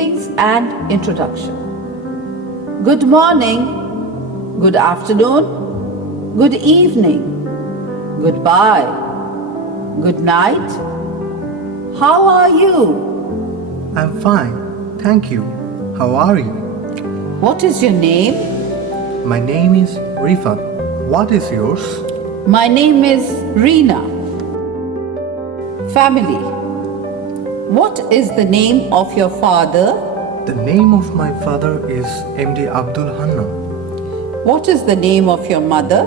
Greetings and introduction. Good morning, good afternoon, good evening, goodbye, good night. How are you? I'm fine, thank you. How are you? What is your name? My name is Rifat. What is yours? My name is Reena. Family. What is the name of your father? The name of my father is MD Abdul Hannan. What is the name of your mother?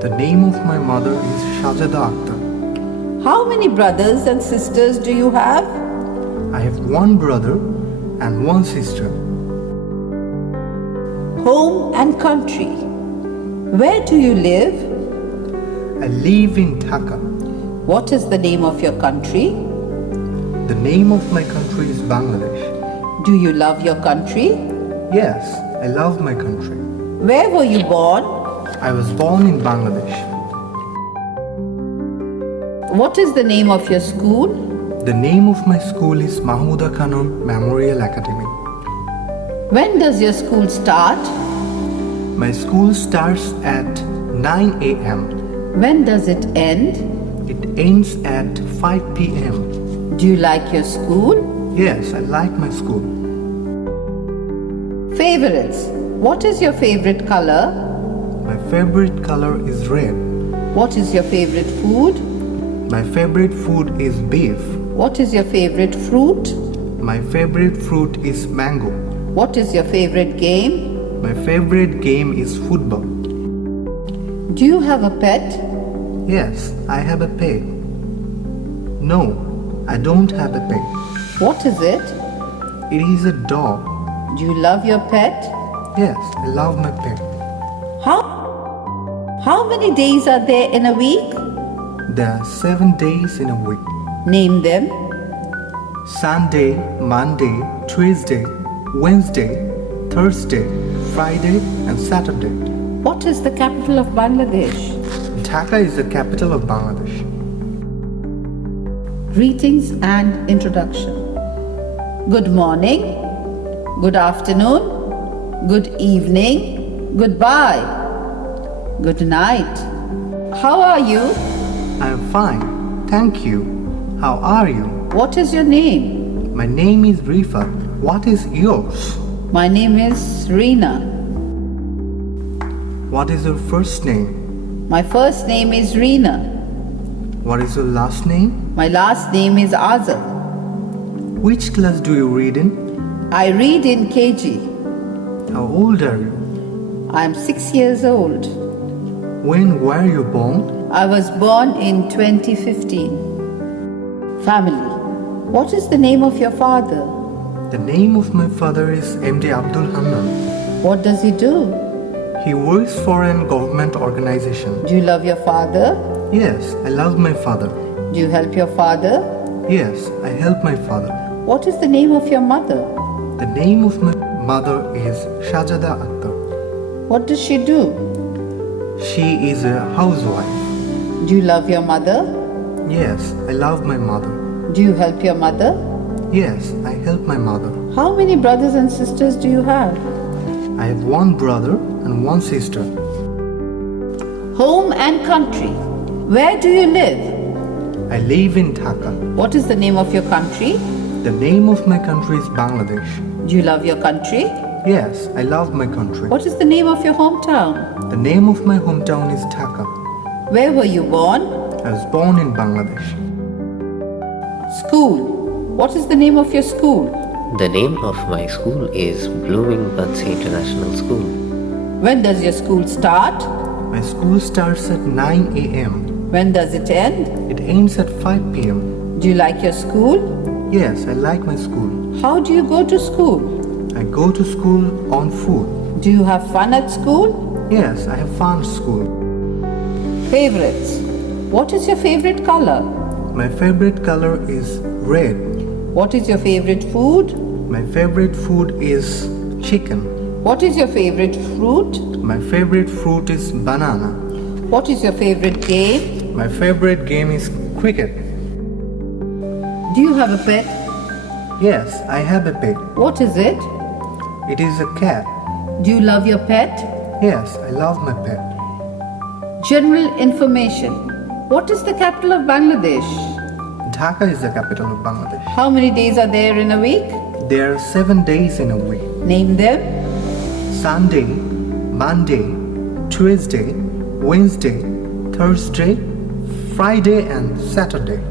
The name of my mother is Shajada Akhtar. How many brothers and sisters do you have? I have one brother and one sister. Home and country. Where do you live? I live in Dhaka. What is the name of your country? The name of my country is Bangladesh. Do you love your country? Yes, I love my country. Where were you born? I was born in Bangladesh. What is the name of your school? The name of my school is Mahmuda Khanum Memorial Academy. When does your school start? My school starts at 9 a.m. When does it end? It ends at 5 p.m. Do you like your school? Yes, I like my school. Favorites. What is your favorite color? My favorite color is red. What is your favorite food? My favorite food is beef. What is your favorite fruit? My favorite fruit is mango. What is your favorite game? My favorite game is football. Do you have a pet? Yes, I have a pet. No, I don't have a pet. What is it? It is a dog. Do you love your pet? Yes, I love my pet. How many days are there in a week? There are 7 days in a week. Name them. Sunday, Monday, Tuesday, Wednesday, Thursday, Friday and Saturday. What is the capital of Bangladesh? Dhaka is the capital of Bangladesh. Greetings and introduction. Good morning, good afternoon, good evening, goodbye, good night. How are you? I am fine, thank you. How are you? What is your name? My name is Rifat. What is yours? My name is Reena. What is your first name? My first name is Reena. What is your last name? My last name is Azad. Which class do you read in? I read in KG. How old are you? I am 6 years old. When were you born? I was born in 2015. Family. What is the name of your father? The name of my father is MD Abdul Hannan. What does he do? He works for a government organization. Do you love your father? Yes, I love my father. Do you help your father? Yes, I help my father. What is the name of your mother? The name of my mother is Shajada Akhtar. What does she do? She is a housewife. Do you love your mother? Yes, I love my mother. Do you help your mother? Yes, I help my mother. How many brothers and sisters do you have? I have one brother and one sister. Home and country. Where do you live? I live in Dhaka. What is the name of your country? The name of my country is Bangladesh. Do you love your country? Yes, I love my country. What is the name of your hometown? The name of my hometown is Dhaka. Where were you born? I was born in Bangladesh. School. What is the name of your school? The name of my school is Blooming Buds International School. When does your school start? My school starts at 9 a.m. When does it end? It ends at 5 p.m. Do you like your school? Yes, I like my school. How do you go to school? I go to school on foot. Do you have fun at school? Yes, I have fun at school. Favorites. What is your favorite color? My favorite color is red. What is your favorite food? My favorite food is chicken. What is your favorite fruit? My favorite fruit is banana. What is your favorite game? My favorite game is cricket. Do you have a pet? Yes, I have a pet. What is it? It is a cat. Do you love your pet? Yes, I love my pet. General information. What is the capital of Bangladesh? Dhaka is the capital of Bangladesh. How many days are there in a week? There are 7 days in a week. Name them. Sunday, Monday, Tuesday, Wednesday, Thursday, Friday and Saturday.